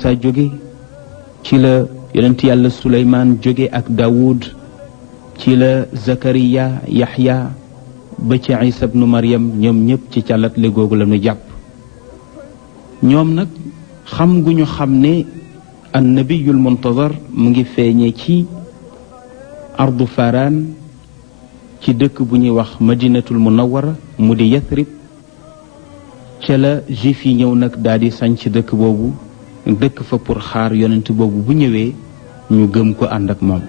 sa jóge ci la yonent yàlla Suleymaan jóge ak Daawud ci la Zakariya Yaxya ba ci Isa ibnu Maryam ñoom ñëpp ci càllatle googu la ñu jàpp ñoom nag xam gu ñu xam ne annabiyul muntazar mu ngi feeñee ci ardu Faran ci dëkk bu ñuy wax madinatul munawwara mu di Yathrib ca la juif yi ñëw nag daal di sañc dëkk boobu dëkk fa pour xaar yonent boobu bu ñëwee ñu gëm ko ànd ak moom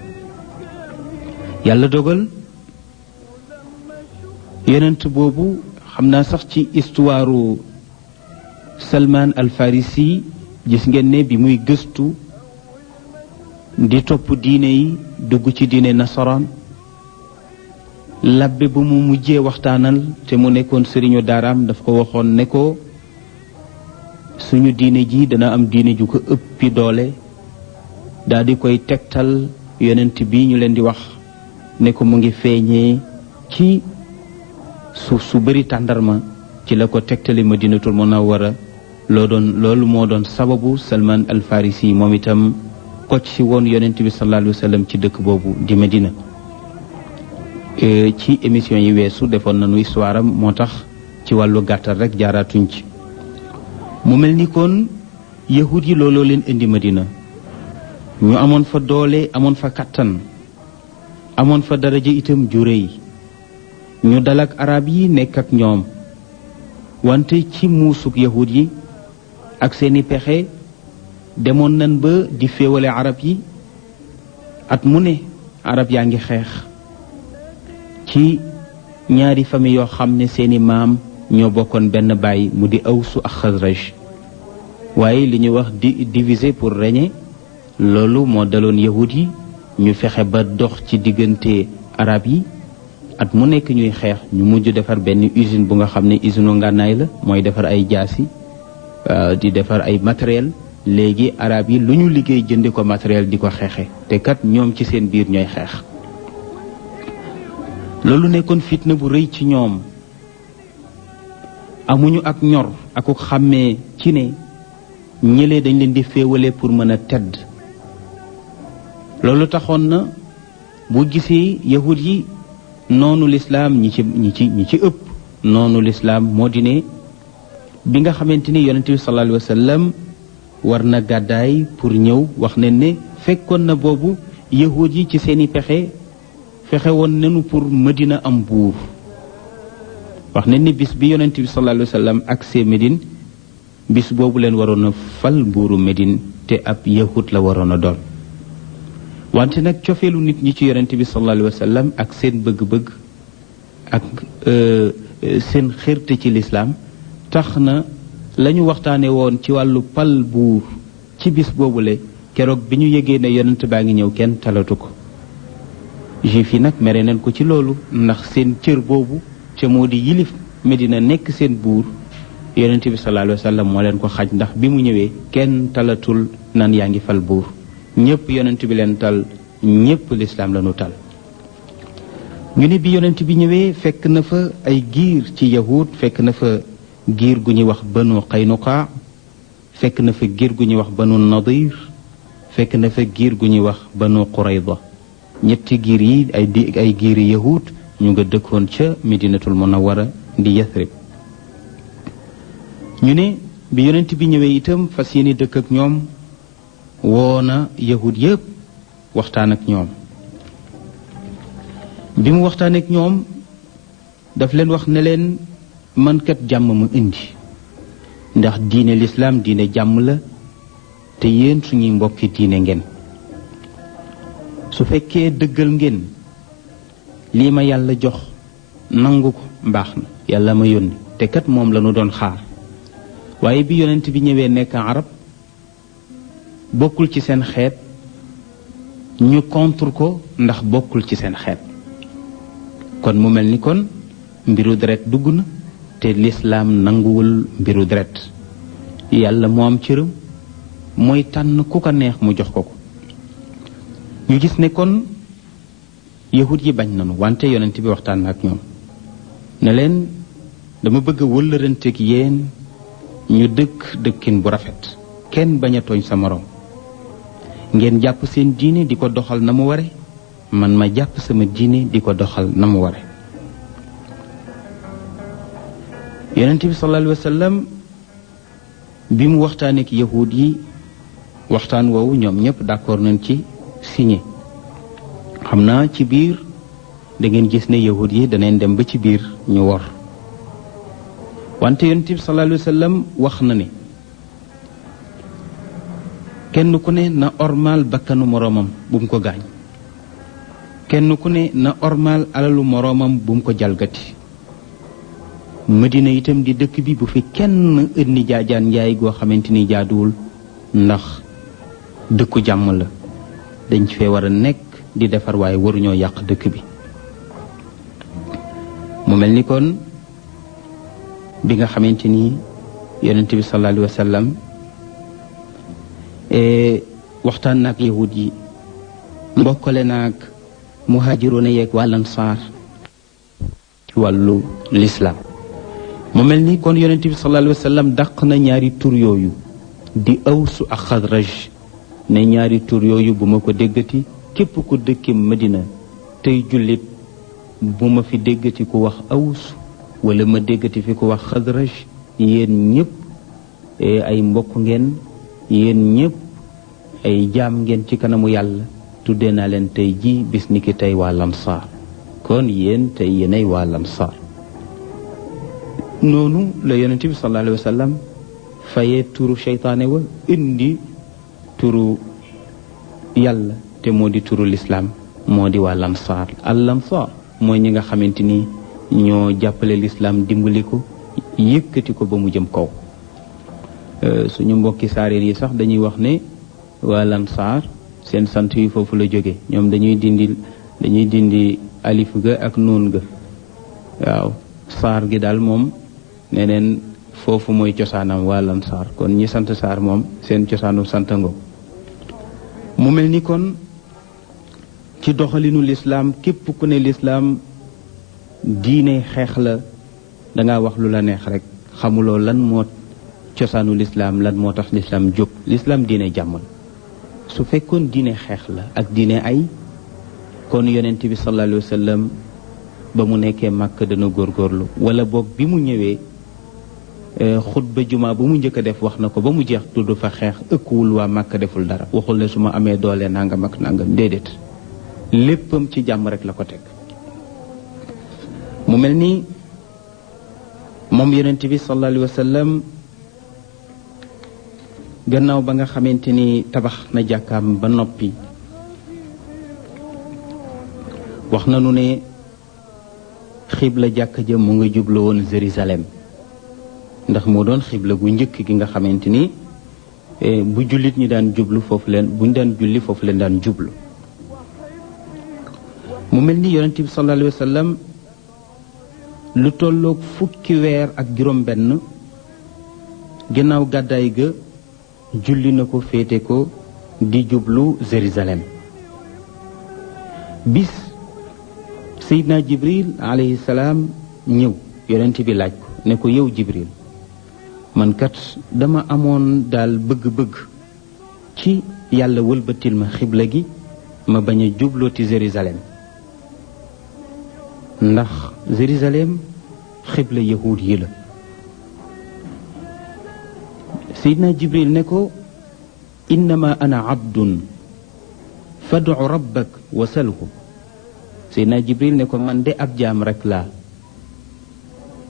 yàlla dogal yonent boobu xam naa sax ci histoire Salman al Farisi gis ngeen ne bi muy gëstu di topp diine yi dugg ci diine nasaraan labbe bu mu mujjee waxtaanal te mu nekkoon sëriñu daaraam daf ko waxoon ne ko suñu diine ji dana am diine ju ko ëppi doole daal di koy tegtal yonent bi ñu leen di wax ne ko mu ngi feeñee ci suuf su bari tàndarma ci la ko tegtali Madinatul Munawwara loolu moo doon sababu Salman al Farisi moom itam kocc si woon yonent bi sallallahu alayhi wa sallam ci dëkk boobu di Medina ci émission yi weesu defoon nañu histoire am moo tax ci wàllu gàttal rek jaaratuñ ci mu mel ni kon yahud yi looloo leen indi Medina ñu amoon fa doole amoon fa kattan amoon fa daraja itam ju rëy ñu dal ak arab yi nekk ak ñoom wante ci muusug yahud yi ak seeni pexe demoon nañ ba di féewale arab yi at mu ne arab yaa ngi xeex ci ñaari famille yoo xam ne seeni maam ñoo bokkoon benn baay mu di Awsu ak Xasraj waaye li ñuy wax diviser pour régner loolu moo daloon yahud yi ñu fexe ba dox ci diggante arab yi at mu nekk ñuy xeex ñu mujj defar benn usine bu nga xam ne usine ngànnaay la mooy defar ay jaasi di defar ay matériel léegi arab yi lu ñu liggéey jëndi ko matériel di ko xeexe te kat ñoom ci seen biir ñooy xeex loolu nekkoon fitna bu rëy ci ñoom amuñu ak ñor akuk xàmmee ci ne ñëlee dañ leen di féewale pour mën a tedd loolu taxoon na boo gisee yahud yi noonu lislaam ñi ci ëpp noonu lislaam moo di ne bi nga xamante ni yonent bi sallallahu alayhi wa sallam war na gàddaay pour ñëw wax ne ne fekkoon na boobu yahud yi ci seeni fexe woon nañu pour Medina am buur wax ne ni bis bi yonent bi sallallahu alayhi wa sallam ak see Médine bis boobu leen waroon a fal buuru Médine te ab yahud la waroon a doon wante nag cofeelu nit ñi ci yonent bi sallallahu alayhi wa sallam ak seen bëgg-bëgg ak seen xërte ci lislaam tax na la ñu waxtaane woon ci wàllu pal buur ci bis boobule keroog bi ñu yëgee ne yonent baa ngi ñëw kenn talatu ko juif yi nag mere nañ ko ci loolu ndax seen cër boobu te moo di yilif Medina nekk seen buur yonent bi sallallahu alayhi wa sallam moo leen ko xaj ndax bi mu ñëwee kenn talatul nan yaa ngi fal buur ñëpp yonent bi leen tal ñëpp lislaam la ñu tal ñu ne bi yonent bi ñëwee fekk na fa ay giir ci yahud fekk na fa giir gu ñuy wax banu Qaynuqa fekk na fa giir gu ñuy wax banu Nadir fekk na fa giir gu ñuy wax banu Qurayda ñetti giir yi ay giiri yahud ñu nga dëkkoon ca Medinatul Munawwara di Yathrib ñu ne bi yonent bi ñëwee itam fas yéene dëkk ak ñoom woona yahud yépp waxtaan ak ñoom bi mu waxtaan ak ñoom daf leen wax ne leen man kat jàmm ma indi ndax diine lislaam diine jàmm la te yéen suñuy mbokki diine ngeen su fekkee dëggal ngeen lii ma yàlla jox nangu ko mbaax na yàlla ma yónni te kat moom la ñu doon xaar waaye bi yonent bi ñëwee nekk arab bokkul ci seen xeet ñu contre ko ndax bokkul ci seen xeet kon mu mel ni kon mbiru deret dugg na te lislaam nanguwul mbiru deret yàlla moo am cëram mooy tànn ku ko neex mu jox ko ko ñu gis ne kon yahud yi bañ nañu wante yonent bi waxtaan na ak ñoom ne leen dama bëgg a wëllëranteeg yéen ñu dëkkin bu rafet kenn bañ a tooñ sa moroom ngeen jàpp seen diine di ko doxal na mu ware man ma jàpp sama diine di ko doxal na mu ware yonent bi sallallahu alayhi wa sallam bi mu waxtaanee ak yahuud yi waxtaan woowu ñoom ñëpp d'accord nañ ci signé xam naa ci biir da ngeen gis ne yahuud yi danañ dem ba ci biir ñu wor wante yonent bi sallallahu alayhi wa sallam wax na ne kenn ku ne na ormal bakkanu moroomam bu mu ko gaañ kenn ku ne na ormal alalu moroomam bu mu ko jalgati Madina itam di dëkk bi bu fi kenn indi jaajaan njaay goo xamante ni jaaduwul ndax dëkku jàmm la dañ ci fee war a nekk di defar waaye waruñoo yàq dëkk bi mu mel ni kon bi nga xamante ni yonent bi sallallahu alayhi wa sallam waxtaan naag yahud yi mbokkale naag muhaajiroona yeeg wàll ansaar ci wàllu lislaam mu mel ni kon yonent bi sallallahu alayhi wa sallam dàq na ñaari tur yooyu di awsu ak xadraj ne ñaari tur yooyu bu ma ko déggati képp ku dëkki Madina tey jullit bu ma fi déggati ku wax aws wala ma déggati fi ku wax xadraj yéen ñëpp ay mbokk ngeen yéen ñëpp ay jaam ngeen ci kanamu yàlla tuddee naa leen tey ji bis ni ki tey waa Lamsaar kon yéen tey yéenay waa Lamsaar noonu la yonent bi sallallahu alayhi wa sallam fayee turu seytaane wa indi turu yàlla te moo di turu lislaam moo di waa Lamsaar al Lamsaar mooy ñi nga xamante ni ñoo jàppale lislaam dimbali ko yëkkati ko ba mu jëm kaw suñu mbokki saareer yi sax dañuy wax ne waa Lamsaar seen sant yi foofu la jóge ñoom dañuy dindi alif ga ak nuun ga waaw saar gi daal moom neneen foofu mooy cosaanam waa Lamsaar kon ñi sant saar moom seen cosaanu santango mu mel ni kon ci doxalinu lislaam képp ku ne lislaam diine xeex la danga wax lu la neex rek xamuloo lan moo cosaanu lislaam lan moo tax lislaam jóg lislaam diine jàmm la su fekkoon diine xeex la ak diine ay kon yonent bi sallallahu alayhi wa sallam ba mu nekkee màkk dana góorgóorlu wala boog bi mu ñëwee xutba juma bu mu njëkk a def wax na ko ba mu jeex tudd fa xeex ëkkuwul waa màkk deful dara waxul ne su ma amee doole nangam ak nangam déedéet léppam ci jàmm rek la ko teg mu mel ni moom yonent bi sallallahu alayhi wa sallam gannaaw ba nga xamante ni tabax na jàkkaam ba noppi wax nanu ne xibla jàkka ja mu nga jublu woon Jérusalem ndax moo doon xibla gu njëkk gi nga xamante ni bu jullit ñi daan jublu foofu leen buñ daan julli foofu leen daan jublu mu mel ni yonent bi sallallahu alayhi wa sallam lu tolloog fukki weer ak juróom benn gannaaw gàddaay ga julli na ko féete ko di jublu Jérusalem bis Seydina Jibril alayhi salaam ñëw yonent bi laaj ko ne ko yow Jibril man kat dama amoon daal bëgg-bëgg ci yàlla wëlbatil ma xibla gi ma bañ a jublooti Jérusalem ndax Jérusalem xibla yahuud yi la Seydina Jibril ne ko innama ana abdun fad'u rabbak wasalhu Seydina Jibril ne ko man de ab jaam rek laa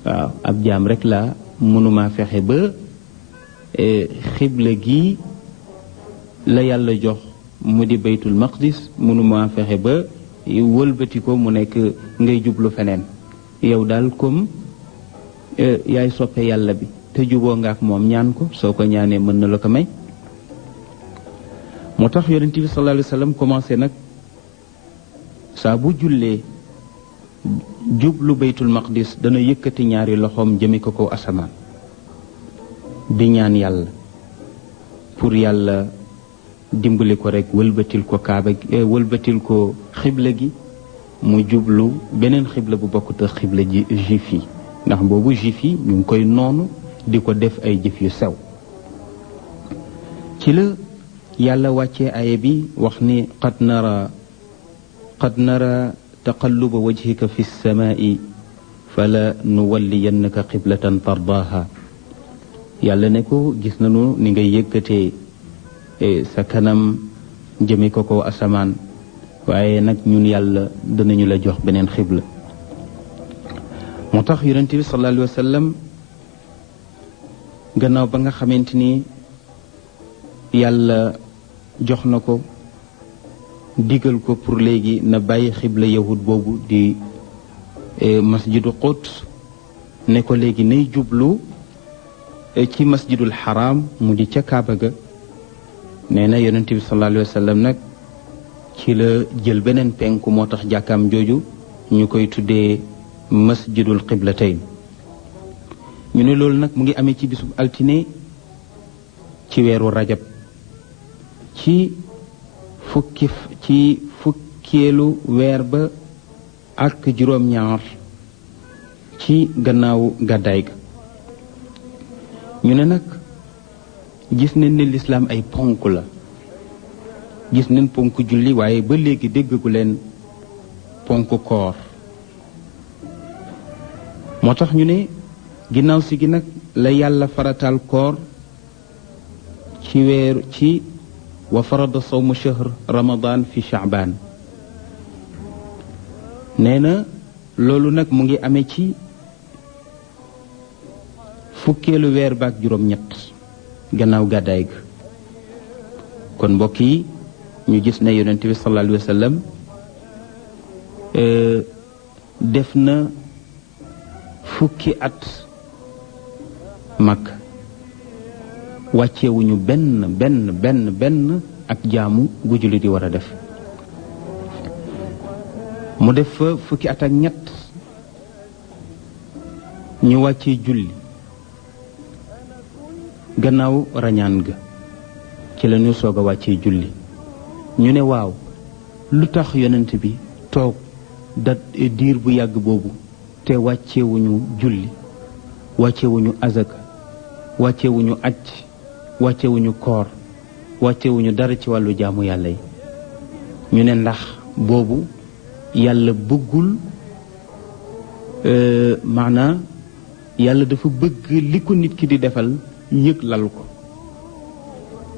waaw ab jaam rek laa mënuma fexe ba xibla gi la yàlla jox mu di baytul maqdis mënuma fexe ba wëlbati ko mu nekk ngay jublu feneen yow daal comme yaay soppe yàlla bi te juboo nga ak moom ñaan ko soo ko ñaanee mën na la ko may moo tax yonent bi sallallahu alayhi wa sallam commencé nag saa bu jullee jublu baytul maqdis dana yëkkati ñaari loxoom jëme ko kaw asamaan di ñaan yàlla pour yàlla dimbali ko rek wëlbatil ko kaaba wëlbatil ko xibla gi mu jublu beneen xibla bu bokkut ak xibla ji juif yi ndax boobu juif yi ñu ngi koy noonu di ko def ay jëf yu sew ci la yàlla wàccee aaya bi wax ni qad nara taqalluba wajhika fi samaai fala nuwalliyannaka qiblatan tardaaha yàlla ne ko gis nañu ni ngay yëkkatee sa kanam jëme ko asamaan waaye nag ñun yàlla danañu la jox beneen xibla moo tax yonent bi sallallahu alayhi wa sallam gannaaw ba nga xamante ni yàlla jox na ko digal ko pour léegi na bàyyi xibla yahud boobu di masjidu Quds ne ko léegi nay jublu ci masjidul xaraam mu di ca Kaaba ga nee na yonent bi sallallahu alayhi wa sallam nag ci la jël beneen penku moo tax jàkkaam jooju ñu koy tuddee masjidul qiblatayn ñu ne loolu nag mu ngi amee ci bisub altine ci weeru rajab ci fukkeelu weer ba ak juróom-ñaar ci gannaaw gàddaay ga ñu ne nag gis nañ ne lislaam ay ponk la gis nañ ponk julli waaye ba léegi déggagu leen ponk koor moo tax ñu ne ginnaaw si gi nag la yàlla farataal koor ci wa farada sawmu shahr ramadan fi sha'ban nee na loolu nag mu ngi amee ci fukkeelu weer baak juróom-ñett gannaaw gàddaay ga kon mbokk yi ñu gis ne yonent bi sallallahu alayhi wa sallam def na fukki at mag wàccewuñu benn ak jaamu gu jullit di war a def mu def fa fukki at ak ñett ñu wàccee julli gannaaw rañaan ga ci la ñu soog a wàccee julli ñu ne waaw lu tax yonent bi toog diir bu yàgg boobu te wàccewuñu julli wàccewuñu azaka wàccewuñu aj wàccewuñu koor wàccewuñu dara ci wàllu jaamu yàlla yi ñu ne ndax boobu yàlla bëggul maanaa yàlla dafa bëgg li ko nit ki di defal yëg lal ko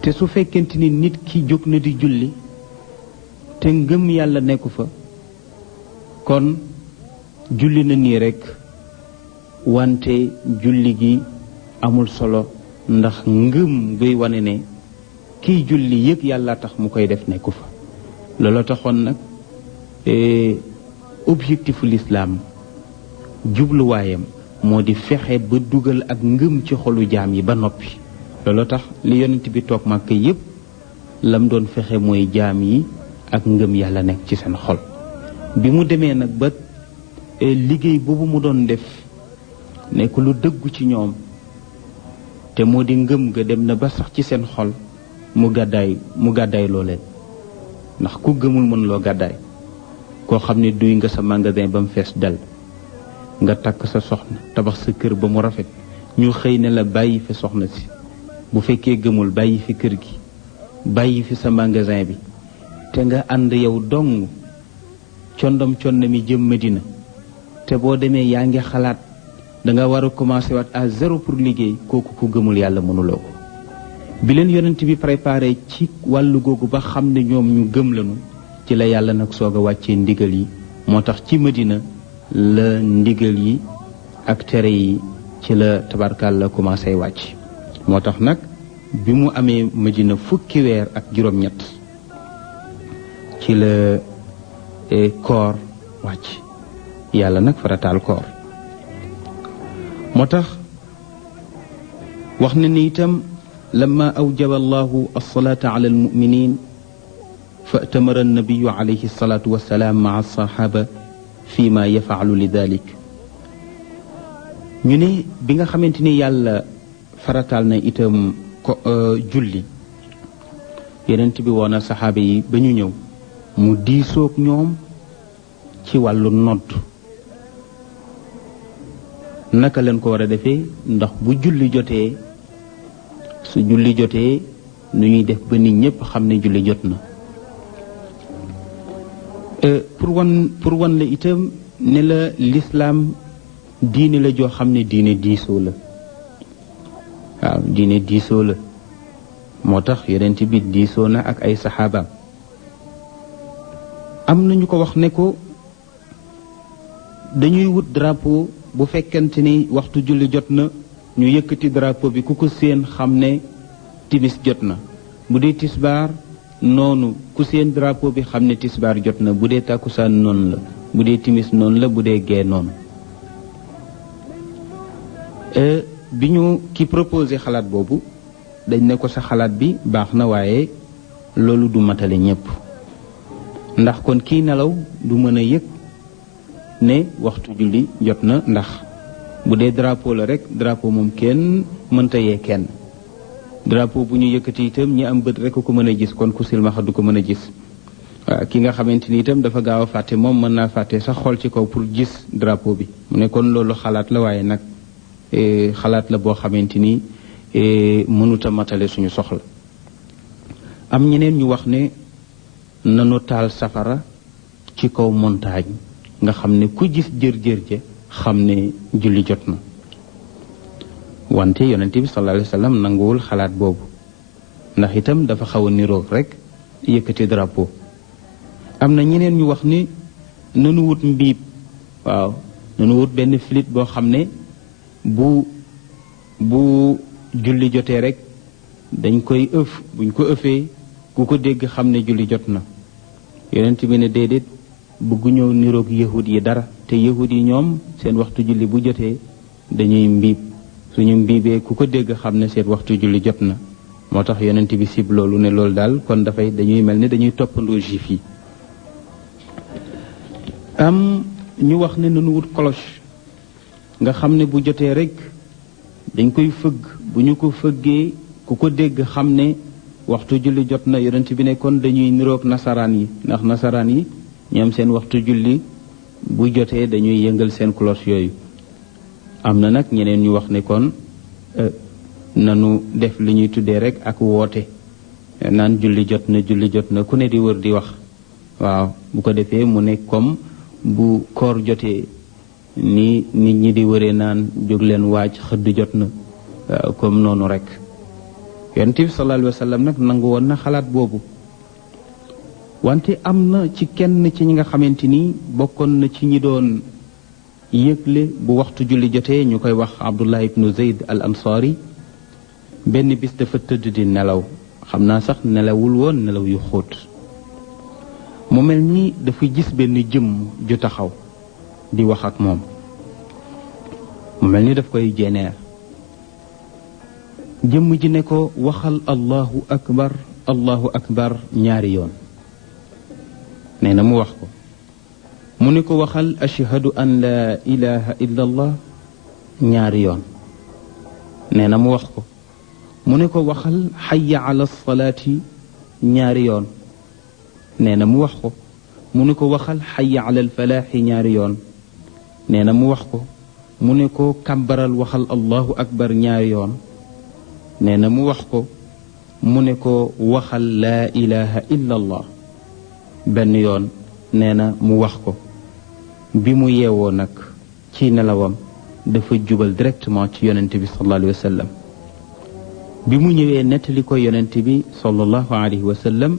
te su fekkente ni nit ki jóg na di julli te ngëm yàlla nekku fa kon julli na nii rekk wante julli gi amul solo ndax ngëm guy wane ne kiy julli yëg yàlla tax mu koy def nekku fa looloo taxoon nag objectifu lislaam jubluwaayam moo di fexe ba dugal ak ngëm ci xolu jaam yi ba noppi looloo tax li yonent bi toog màkk yépp lam doon fexe mooy jaam yi ak ngëm yàlla nekk ci seen xol bi mu demee nag ba liggéey boobu mu doon def nekk lu dëggu ci ñoom te moo di ngëm ga dem na ba sax ci seen xol mu gàddaay loo leen ndax ku gëmul mën loo gàddaay koo xam ne duy nga sa magasin ba mu fees dal nga takk sa soxna tabax sa kër ba mu rafet ñu xëy ne la bàyyi fi soxna si bu fekkee gëmul bàyyi fi kër gi bàyyi fi sa magasin bi te nga ànd yow dong condom mi jëm Medina te boo demee yaa ngi xalaat danga war a commencer waat à zéro pour liggéey kooku ku gëmul yàlla mënuloo ko bi leen yonent bi préparé ci wàllu googu ba xam ne ñoom ñu gëm lañu ci la yàlla nag soog a wàccee ndigal yi moo tax ci Medina la ndigal yi ak tere yi ci la tabarkaal la commencé wàcc moo tax nag bi mu amee Medina fukki weer ak juróom-ñett ci la koor wàcc yàlla nag farataal koor moo tax wax na ni itam lamma awjaba allahu alsalata ala almuminin فأتمر النبي عليه الصلاة والسلام مع الصحابة فيما يفعل لذلك ñu ne bi nga xamante ni yàlla farataal na itam julli yonent bi woon na saxaaba yi ba ñu ñëw mu diisoog ñoom ci wàllu nodd naka leen ko war a defee ndax bu julli jotee su julli jotee nu ñuy def ba nit ñépp xam ne julli jot na. pour wan la itam ne la lislaam diine la joo xam ne diine diisoo la. waaw diine diisoo la moo tax yonent bi diisoo na ak ay saxaabaam. am na ñu ko wax ne ko dañuy wut drapeau bu fekkente ni waxtu julli jot na ñu yëkkati drapeau bi ku ko séen xam ne timis jot na. bu dee tisbaar noonu ku séen drapeau bi xam ne tisbaar jot na. bu dee tàkkusaan noonu la. bu dee timis noonu la. bu dee gee noonu. bi ñu ki proposé xalaat boobu dañ ne ko sa xalaat bi baax na waaye loolu du matale ñépp ndax kon kii nelaw du mën a yëg ne waxtu julli jot na ndax bu dee drapeau la rek drapeau moom kenn mënta yee kenn. drapeau bu ñu yëkkati itam ñi am bët rek ko mën a gis kon ku silmaxa du ko mën a gis. waaw ki nga xamante ni itam dafa gaaw a fàtte moom mën naa fàtte sax xool ci kaw pour gis drapeau bi mu ne kon loolu xalaat la waaye nag xalaat la boo xamante ni mënuta matale suñu soxla. am ñeneen ñu wax ne nanu taal safara ci kaw montagne nga xam ne ku gis jër-jër ja xam ne julli jot na. wante yonent bi sallallahu alayhi wa sallam nanguwul xalaat boobu ndax itam dafa xaw a niroog rek yëkkati drapeau. am na ñeneen ñu wax ni nanu wut mbiib. waaw nanu wut benn flit boo xam ne bu julli jotee rek dañ koy ëf buñ ko ëfee ku ko dégg xam ne julli jot na. yonent bi ne déedéet bëggu ñëw niroog yahud yi dara te yahud yi ñoom seen waxtu julli bu jotee dañuy mbiib suñu mbiibee ku ko dégg xam ne seen waxtu julli jot na. moo tax yonent bi sib loolu ne loolu daal kon dafay dañuy mel ne dañuy toppandoo juif yi. am ñu wax ne nanu wut cloche nga xam ne bu jotee rek dañ koy fëgg bu ñu ko fëggee ku ko dégg xam ne waxtu julli jot na. yonent bi ne kon dañuy niroog nasaraan yi ndax nasaraan yi ñoom seen waxtu julli bu jotee dañuy yëngal seen cloche yooyu. am na nag ñeneen ñu wax ne kon nanu def li ñuy tuddee rek ak woote naan julli jot na ku ne di wër di wax. waaw bu ko defee mu ne comme bu koor jotee ni nit ñi di wëree naan jóg leen waaj xëdd jot na comme noonu rek. yonent bi sallallahu alayhi wa sallam nag nangu woon na xalaat boobu. wante am na ci kenn ci ñi nga xamante ni bokkoon na ci ñi doon yëgle bu waxtu julli jotee ñu koy wax Abdullah ibnu Zayd al Ansari. benn bis dafa tëdd di nelaw xam naa sax nelawul woon nelaw yu xóot. mu mel ni dafa gis benn jëmm ju taxaw di wax ak moom. mu mel ni daf koy jeneer. jëmm ji ne ko waxal allahu akbar ñaari yoon. nee na mu wax ko. mu ne ko waxal ashhadu an la ilaha illa allah ñaari yoon. nee na mu wax ko. mu ne ko waxal xayya ala salaati ñaari yoon. nee na mu wax ko. mu ne ko waxal xayya ala alfalaaxi ñaari yoon. nee na mu wax ko. mu ne ko kàbbaral waxal allahu akbar ñaari yoon. nee na mu wax ko. mu ne ko waxal laa ilaha illa allah benn yoon. nee na mu wax ko. bi mu yeewoo nag ci nelawam dafa jubal directement ci yonent bi sallallahu alayhi wa sallam. bi mu ñëwee nettali ko yonent bi sallallahu alayhi wa sallam.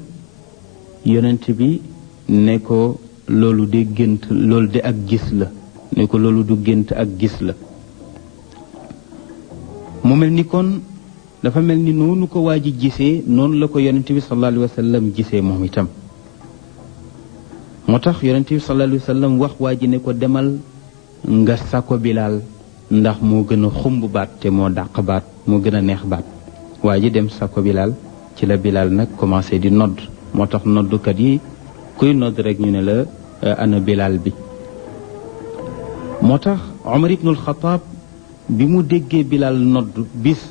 yonent bi ne ko loolu de gént loolu de ak gis la. ne ko loolu du gént ak gis la. mu mel ni kon dafa mel ni noonu ko waa ji gisee noonu la ko yonent bi sallallahu alayhi wa sallam gisee moom itam. moo tax yonent bi sallallahu alayhi wa sallam wax waa ji ne ko demal nga sako Bilaal ndax moo gën a xumb baat te moo dàq baat moo gën a neex baat. waa ji dem sako Bilaal ci la Bilaal nag commencé di nodd. moo tax noddukat yi kuy nodd rek ñu ne la ana Bilaal bi. moo tax Omar ibnul Xataab bi mu déggee Bilaal nodd bis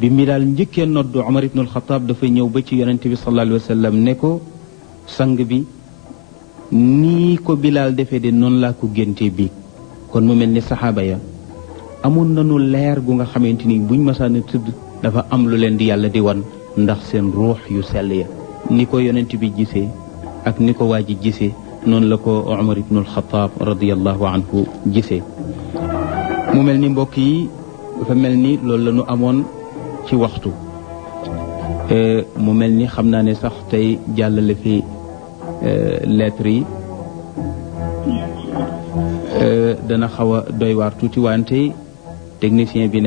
bi Bilaal njëkkee nodd Omar ibnul Xataab dafa ñëw ba ci yonent bi sallallahu alayhi wa sallam ne ko sang bi nii ko Bilaal defee de noonu laa ko géntee bii. kon mu mel ni saxaaba ya amoon nañu leer gu nga xamante ni buñ masaana tëdd dafa am lu leen di yàlla di wan ndax seen ruux yu sell ya ni ko yonent bi gisee ak ni ko waa ji gisee noonu la ko Umar ibnul Xataab radiyallahu anhu gisee. mu mel ni mbokk yi dafa mel ni loolu la ñu amoon ci waxtu mu mel ni xam naa ne sax tey jàllale fi lettre yi dana xaw a doy waar tuuti wante technicien bi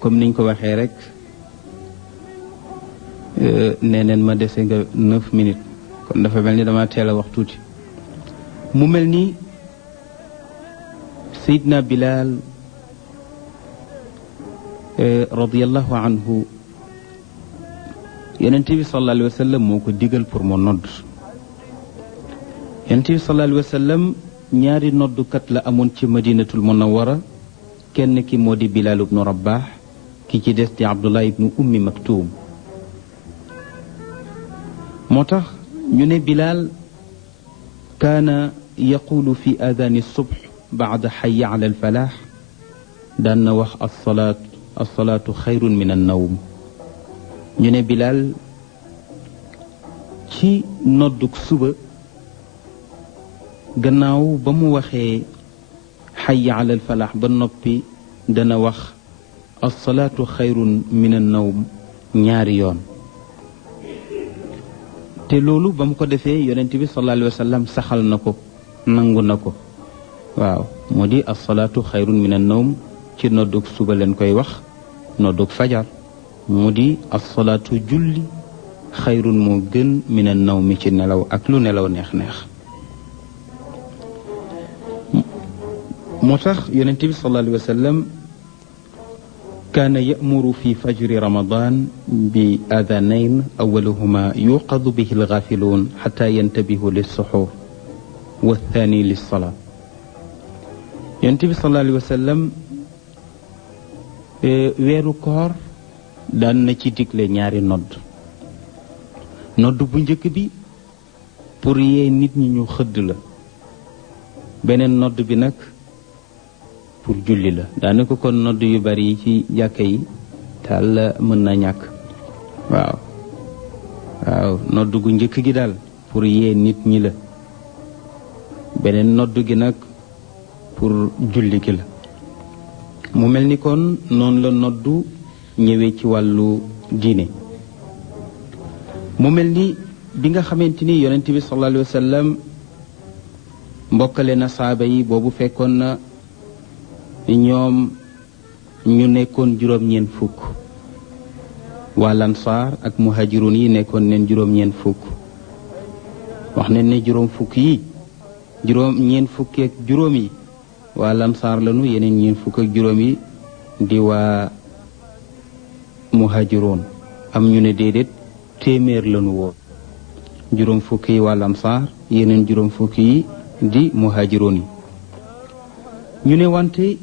comme niñ ko waxee rek nee neen ma dese nga 9 minutes kon dafa mel ni dama teel a wax tuuti mu mel ni Seydina Bilal radiyallahu anhu yonent bi sallallahu alayhi wa sallam moo ko digal pour mu nodd yonent bi sallallahu alayhi wa sallam ñaari noddukat la amoon ci madinatul munawwara kenn ki moo di Bilal ibnu Rabah ki ci des di Abdullah ibnu Ummi Maktum moo tax ñu ne Bilal kaana yaqulu fi aadaani subh baada xayya ala alfalaax daan na wax alsalaatu xayrun min annawm ñu ne Bilal ci nodduk suba gannaaw ba mu waxee xayya ala alfalaax ba noppi dana wax alsalaatu xayrun min annawm ñaari yoon te loolu ba mu ko defee yonent bi sallallahu alayhi wa sallam saxal na ko nangu na ko waaw moo di alsalaatu xayrun min annawm ci noddug suba leen koy wax noddug fajar mu di alsalaatu julli xayrun moo gën min annawmi ci nelaw ak lu nelaw neex-neex moo tax yonent bi sallallahu alayhi wa sallam kaana ya'muru fi fajri ramadan bi aadanayn awaluhuma yuqadu bihi algaafiluun xata yantabihu lissuxuur wa thani lissalaa yonent bi sallallahu alayhi wa sallam weeru koor daan na ci digle ñaari nodd bu njëkk bi pour yee nit ñi ñu xëdd la beneen nodd bi nag pour julli la daanaka kon nodd yu bari yi ci jàkka yi taal mën na ñàkk waaw nodd gu njëkk gi daal pour yee nit ñi la beneen nodd gi nag pour julli gi la mu mel ni kon noonu la noddu ñëwee ci wàllu diine mu mel ni bi nga xamante ni yonent bi sallallahu alayhi wa sallam mbokkale na saaba yi boobu fekkoon na ñoom ñu nekkoon juróom-ñeent fukk waa lansaar ak muhajirun yi nekkoon neen juróom-ñeent fukk wax ne ne juróom-ñeent fukki ak juróom yi waa lansaar lanu yeneen ñeent fukk ak juróom yi di waa muhajirun am ñu ne déedéet téeméer lanu woon juróom fukk yi waa lansaar yeneen juróom fukk yi di muhajirun yi ñu ne wante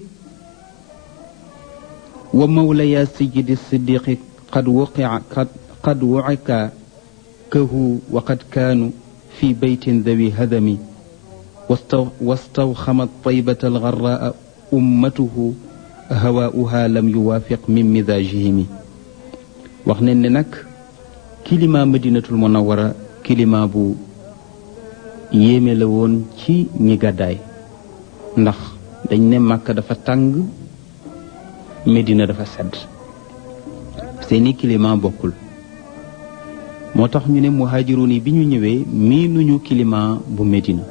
wa mawlaya sayyidi siddiqi قد وعك كه وقد كانوا في بيت ذوي هدم واستوخمت طيبة الغراء أمته هواؤها لم يوافق من مزاجهم وخنن نك كلمة مدينة المنورة كلمة بو yéeme la woon ci ñi gàddaay ndax dañ ne Màkka dafa tàng Medina dafa sedd seeni climat bokkul moo tax ñu ne muhaajiruun yi bi ñu ñëwee miinuñu climat bu Medina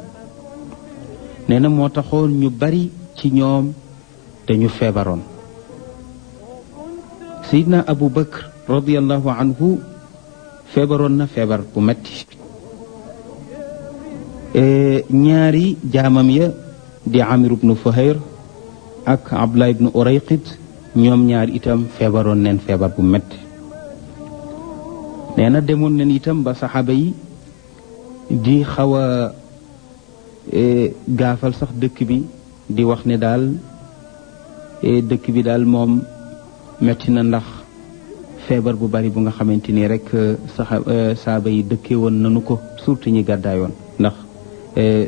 nee na moo taxoon ñu bari ci ñoom dañu feebaroon Seydina Abu Bakr radiyallahu anhu feebaroon na feebar bu metti ñaari jaamam ya di Amir ibnu Fuhayr ak Abdullah ibnu Urayqit ñoom ñaar itam feebaroon neen feebar bu metti nee na demoon neen itam ba saxaaba yi di xaw a gaafal sax dëkk bi di wax ne daal dëkk bi daal moom metti na ndax feebar bu bari bu nga xamante ni rek saxaaba yi dëkkee woon nanu ko surtout ñi gàddaayoon ndax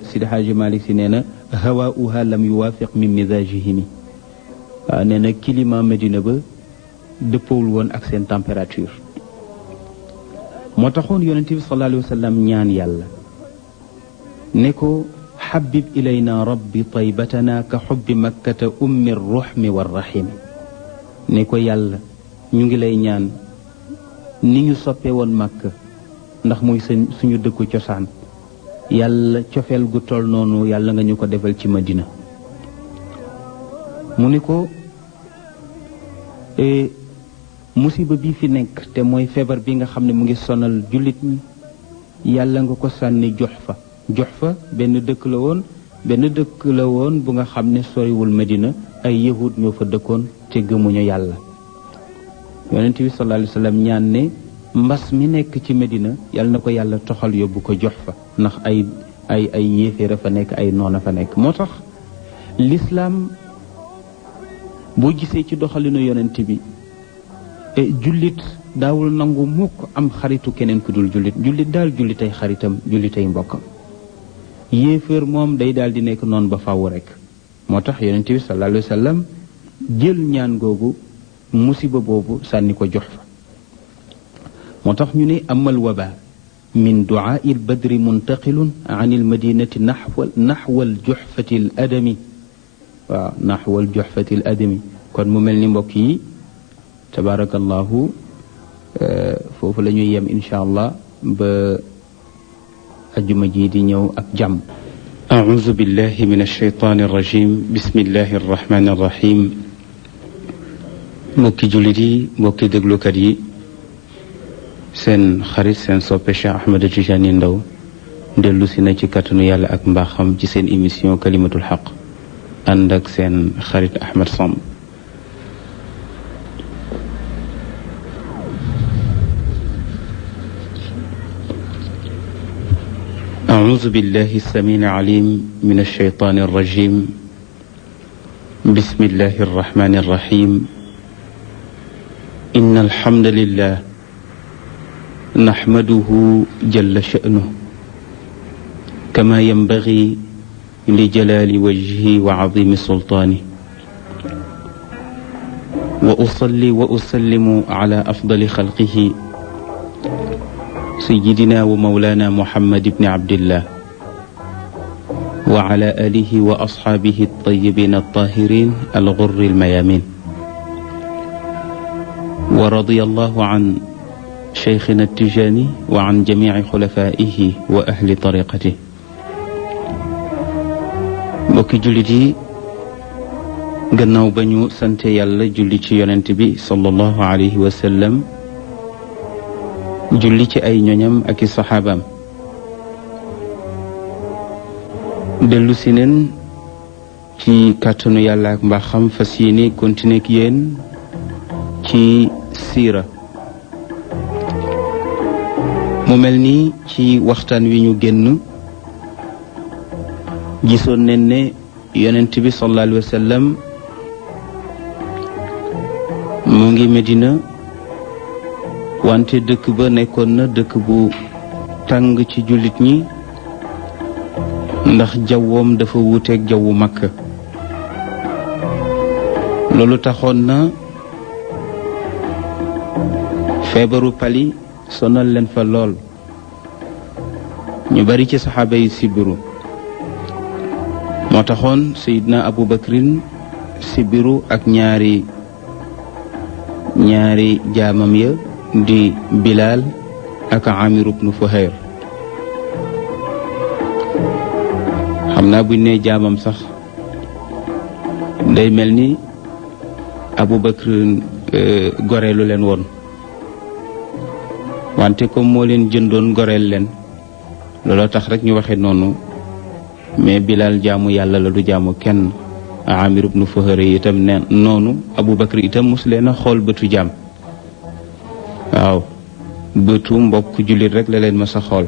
Sidi Hadji Malick si nee na hawaa'uha lam yuwaafiq min mizaajihim waaw nee na climat Medina ba dëppawul woon ak seen température moo taxoon yonente bi sallallahu alayhi wa sallam ñaan yàlla ne ko xabib ilayna rabbi taybatana ka xubbi makkata ummi ruxmi warrahimi ne ko yàlla ñu ngi lay ñaan ni ñu soppe woon màkk ndax muy suñu dëkku cosaan yàlla cofeel gu toll noonu yàlla nga ñu ko defal ci Madina mu ni ko musiba bi fi nekk te mooy feebar bi nga xam ne mu ngi sonal jullit ñi yàlla nga ko sànni Juhfa benn dëkk la woon bu nga xam ne soriwul Madina ay yahud ñoo fa dëkkoon te gëmuñu yàlla yonent bi sallallahu alayhi wa sallam ñaan ne mbas mi nekk ci Medina yàlla na ko yàlla toxal yóbbu ko Juhfa ndax ay yéeféer a fa nekk ay noon a fa nekk moo tax lislaam boo gisee ci doxalinu yonent bi jullit daawul nangu mukk am xaritu keneen ku dul jullit daal jullitay xaritam jullitay mbokkam yéeféer moom day daal di nekk noon ba fàww rek moo tax yonent bi sallallahu alayhi wa sallam jël ñaan googu musiba boobu sànni ko Juhfa moo tax ñu ne amal waba min duaa il badri muntaqilun an il madinati naxwal juxfati l adami waaw naxwal juxfati l adami kon mu mel ni mbokk yi tabaarakallahu foofu la ñuy yem incha allah ba ajuma ji di ñëw ak jàmm auzu billahi min alsheytaani arrajim bismillahi arrahmani arrahim mbokki jullit yi mbokki déglukat yi seen xarit seen soppe Cheikh Ahmed Tidiane Ndao dellu si na ci kàttanu yàlla ak mbaaxam ci seen émission kalimatul xaq ànd ak seen xarit Ahmed Samb أعوذ بالله السميع العليم من الشيطان الرجيم بسم الله الرحمن الرحيم إن الحمد لله نحمده جل شأنه كما ينبغي لجلال وجهه وعظيم سلطانه وأصلي وأسلم على أفضل خلقه سيدنا ومولانا محمد بن عبد الله وعلى آله وأصحابه الطيبين الطاهرين الغر الميامين ورضي الله عن شيخنا التجاني وعن جميع خلفائه وأهل طريقته mbokki jullit yi gannaaw ba ñu sante yàlla julli ci yonent bi sallallahu alayhi wa sallam julli ci ay ñoñam ak i saxaabaam dellu si neen ci kàttanu yàlla ak mbaaxam fas yéene continuer ak yéen ci siira mu mel ni ci waxtaan wi ñu génn gisoon nañ ne yonent bi sallallahu alayhi wa sallam mu ngi Medina wante dëkk ba nekkoon na dëkk bu tàng ci jullit ñi ndax jawwoom dafa wuuteeg jawwu Makka. loolu taxoon na feebaru pali sonal leen fa lool, ñu bari ci saxaaba yi sibiru. moo taxoon Seydina Abu Bakrin sibiru ak ñaari jaamam ya di Bilal ak Amir ibnu Fuhayr. xam naa buñ ne jaamam sax day mel ni Abu Bakrin goreelu leen woon, wante comme moo leen jëndoon goreel leen looloo tax rek ñu waxe noonu, mais Bilal jaamu yàlla la du jaamu kenn. Amir ibnu Fuhayr itam ne noonu. Abu Bakr itam mos leen a xool bëtu jaam, waaw bëtu mbokk jullit rek la leen ma sa xool.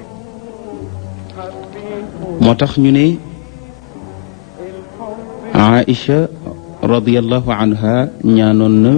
moo tax ñu ne Aïcha radiyallahu anha ñaanoon na